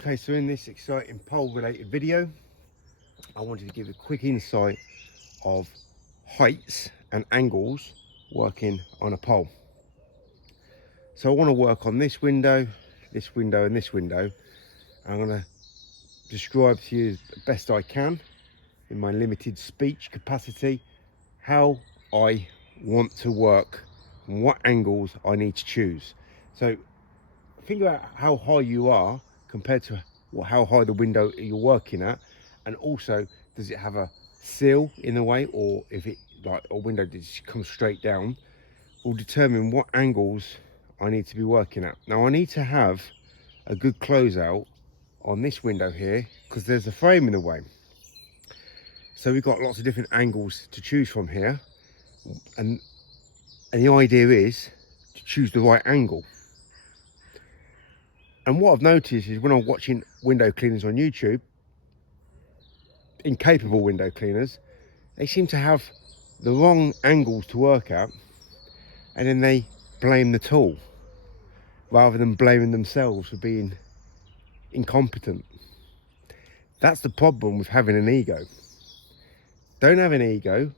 Okay, so in this exciting pole related video, I wanted to give a quick insight of heights and angles working on a pole. So I want to work on this window, and this window. I'm going to describe to you as best I can in my limited speech capacity how I want to work and what angles I need to choose. So think about how high you are compared to how high the window you're working at, and also does it have a sill in the way, or if it like a window that just comes straight down, will determine what angles I need to be working at. Now I need to have a good closeout on this window here because there's a frame in the way, so we've got lots of different angles to choose from here, and the idea is to choose the right angle. And what I've noticed is when I'm watching window cleaners on YouTube, incapable window cleaners, they seem to have the wrong angles to work at, and then they blame the tool rather than blaming themselves for being incompetent. That's the problem with having an ego. Don't have an ego.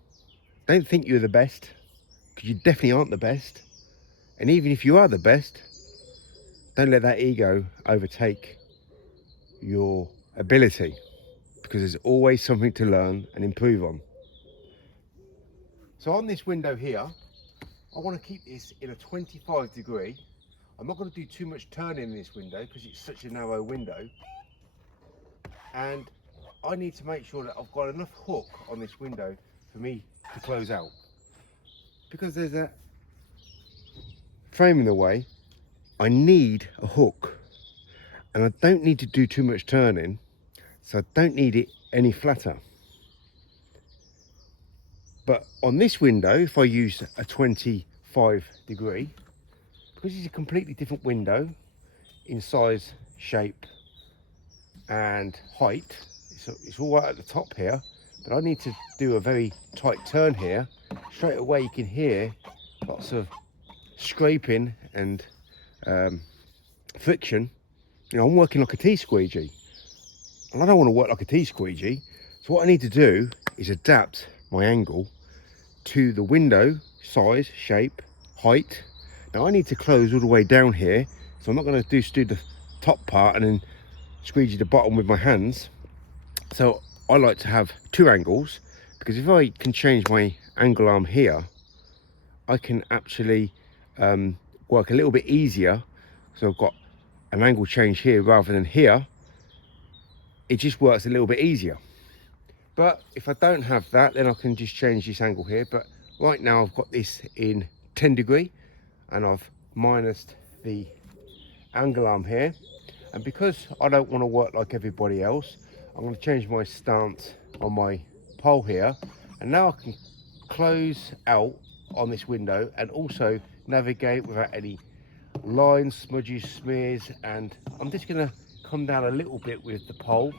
Don't think you're the best, because you definitely aren't the best. And even if you are the best, don't let that ego overtake your ability, because there's always something to learn and improve on. So on this window here, I want to keep this in a 25 degree. I'm not going to do too much turning in this window because it's such a narrow window, and I need to make sure that I've got enough hook on this window for me to close out. Because there's a frame in the way, I need a hook, and I don't need to do too much turning, so I don't need it any flatter. But on this window, if I use a 25 degree, because it's a completely different window in size, shape and height, it's all right at the top here, but I need to do a very tight turn here. Straight away you can hear lots of scraping and friction. You know, I'm working like a tea squeegee, and I don't want to work like a tea squeegee. So what I need to do is adapt my angle to the window size, shape, height. Now I need to close all the way down here, so I'm not going to do the top part and then squeegee the bottom with my hands. So I like to have two angles, because if I can change my angle arm here, I can actually work a little bit easier. So I've got an angle change here rather than here. It just works a little bit easier. But if I don't have that, then I can just change this angle here. But right now I've got this in 10 degree, and I've minused the angle arm here. And because I don't want to work like everybody else, I'm going to change my stance on my pole here, and now I can close out on this window and also navigate without any lines, smudges, smears. And I'm just going to come down a little bit with the pole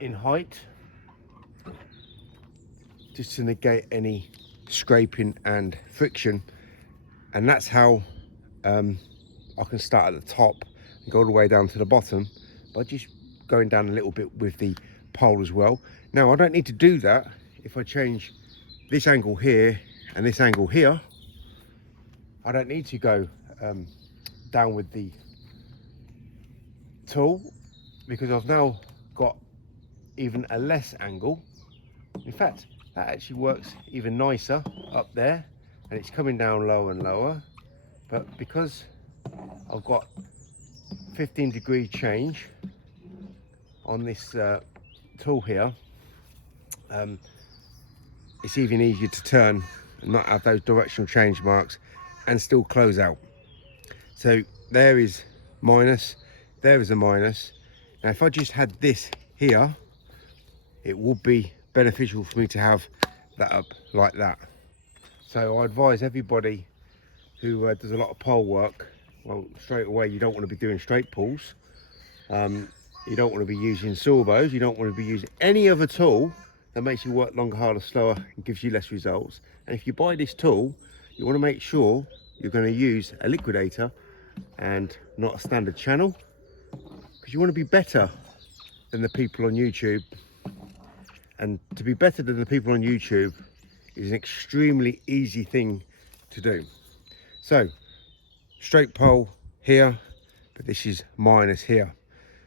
in height, just to negate any scraping and friction. And that's how I can start at the top and go all the way down to the bottom by just going down a little bit with the pole as well. Now I don't need to do that if I change this angle here and this angle here. I don't need to go down with the tool, because I've now got even a less angle. In fact, that actually works even nicer up there, and it's coming down lower and lower. But because I've got 15 degree change on this tool here, it's even easier to turn and not have those directional change marks and still close out. So there is minus, there is a minus. Now if I just had this here, it would be beneficial for me to have that up like that. So I advise everybody who does a lot of pole work, well, straight away you don't want to be doing straight pulls, you don't want to be using saw bows, you don't want to be using any other tool that makes you work longer, harder, slower and gives you less results. And if you buy this tool, you want to make sure you're going to use a liquidator and not a standard channel, because you want to be better than the people on YouTube, and to be better than the people on YouTube is an extremely easy thing to do. So straight pole here, but this is minus here.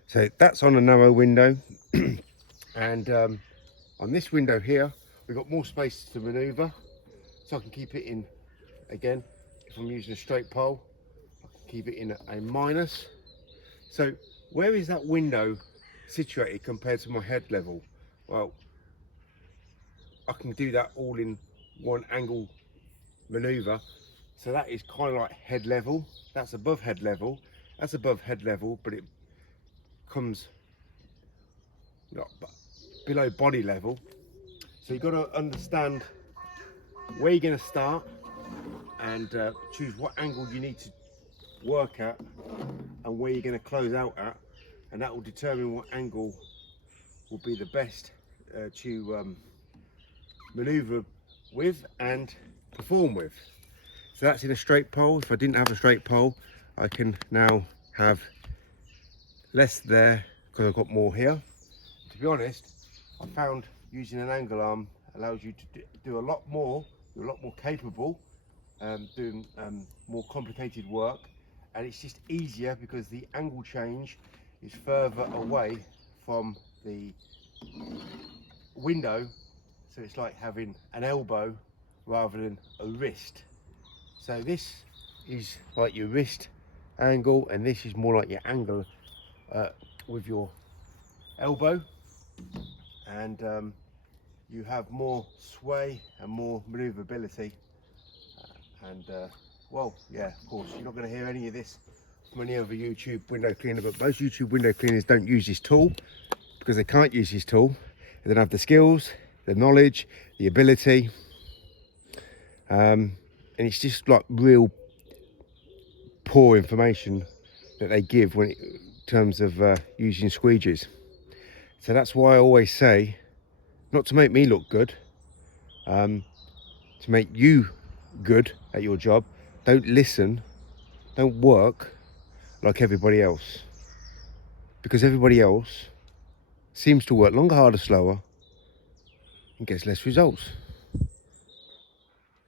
So that's on a narrow window. And on this window here, we've got more space to maneuver. So I can keep it in, again, if I'm using a straight pole, I can keep it in a minus. So where is that window situated compared to my head level? Well, I can do that all in one angle maneuver. So that is kind of like head level. That's above head level. That's above head level, but it comes not below body level. So you've got to understand where you're going to start and choose what angle you need to work at and where you're going to close out at, and that will determine what angle will be the best to maneuver with and perform with. So that's in a straight pole. If I didn't have a straight pole, I can now have less there because I've got more here. To be honest, I found using an angle arm allows you to do a lot more. You're a lot more capable doing more complicated work, and it's just easier because the angle change is further away from the window, so it's like having an elbow rather than a wrist. So this is like your wrist angle, and this is more like your angle with your elbow, and you have more sway and more maneuverability. Well, yeah, of course, you're not going to hear any of this from any other YouTube window cleaner, but most YouTube window cleaners don't use this tool because they can't use this tool. They don't have the skills, the knowledge, the ability, and it's just like real poor information that they give when in terms of using squeegees. So that's why I always say, not to make me look good, to make you good at your job, don't listen, don't work like everybody else, because everybody else seems to work longer, harder, slower and gets less results.